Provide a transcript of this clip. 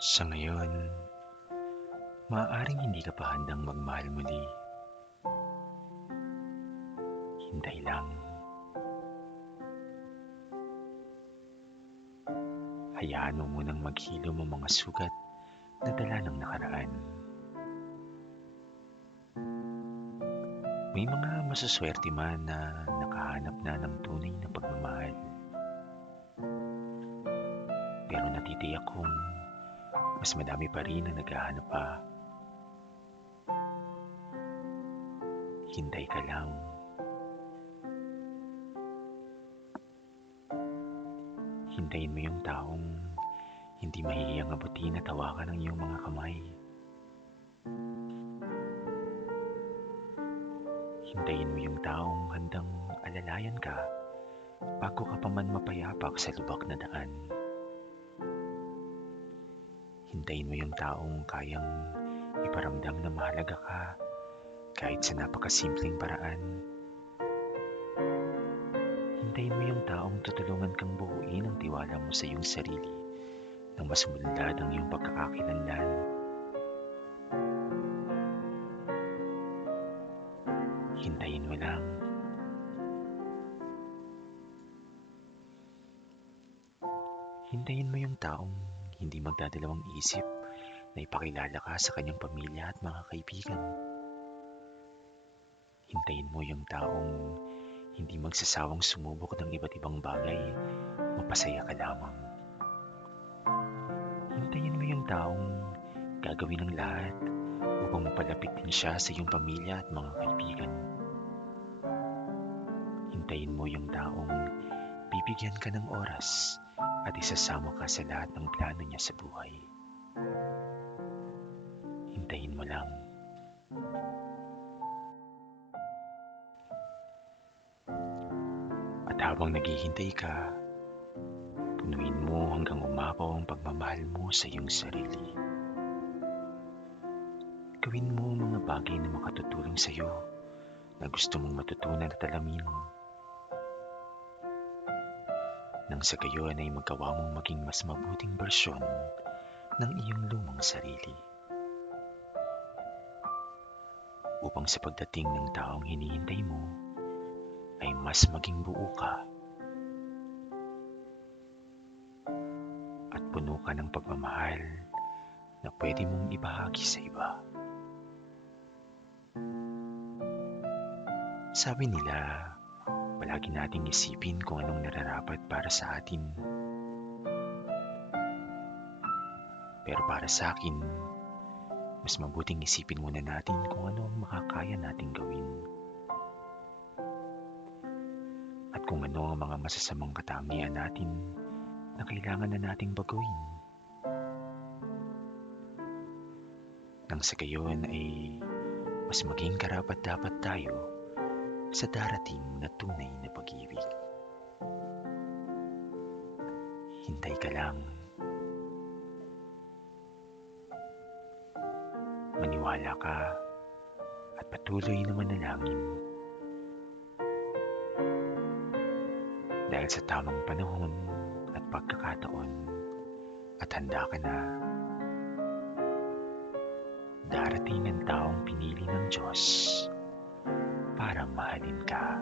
Sa ngayon, maaaring hindi ka pa handang magmahal muli. Hintay lang. Hayaan mo munang maghilom ang mga sugat na dala ng nakaraan. May mga masuswerte man na nakahanap na ng tunay na pagmamahal. Pero natitiyak kong mas madami pa rin na naghahanap pa. Hintay ka lang. Hintayin mo yung taong hindi mahihiyang abutin at hawakan ng iyong mga kamay. Hintayin mo yung taong handang alalayan ka bago ka pa man mapayapak sa lubak na daan. Hintayin mo yung taong kayang iparamdam na mahalaga ka kahit sa napakasimpleng paraan. Hintayin mo yung taong tutulungan kang buuin ang tiwala mo sa iyong sarili nang mas umunlad ang iyong pagkakakilanlan. Hintayin mo lang. Hintayin mo yung taong hindi magdadalawang isip na ipakilala ka sa kanyang pamilya at mga kaibigan. Hintayin mo yung taong hindi magsasawang sumubok ng iba't ibang bagay, mapasaya ka lamang. Hintayin mo yung taong gagawin ang lahat upang mapalapit din siya sa iyong pamilya at mga kaibigan. Hintayin mo yung taong bibigyan ka ng oras at isasama ka sa lahat ng plano niya sa buhay. Hintayin mo lang. At habang naghihintay ka, punuin mo hanggang umapaw ang pagmamahal mo sa iyong sarili. Gawin mo ang mga bagay na makatutulong sa iyo na gusto mong matutunan at alamin. Nang sa gayon ay magawa mong maging mas mabuting bersyon ng iyong lumang sarili. Upang sa pagdating ng taong hinihintay mo, ay mas maging buo ka at puno ka ng pagmamahal na pwede mong ibahagi sa iba. Sabi nila, palagi nating isipin kung anong nararapat para sa atin. Pero para sa akin, mas mabuting isipin muna natin kung ano ang makakaya nating gawin. At kung ano ang mga masasamang katangian natin na kailangan na nating baguhin. Nang sa gayon ay mas maging karapat-dapat tayo sa darating na tunay na pag-ibig. Hintay ka lang. Maniwala ka at patuloy na manalangin. Dahil sa tamang panahon at pagkakataon at handa ka na, darating ang taong pinili ng Diyos para mahalin ka.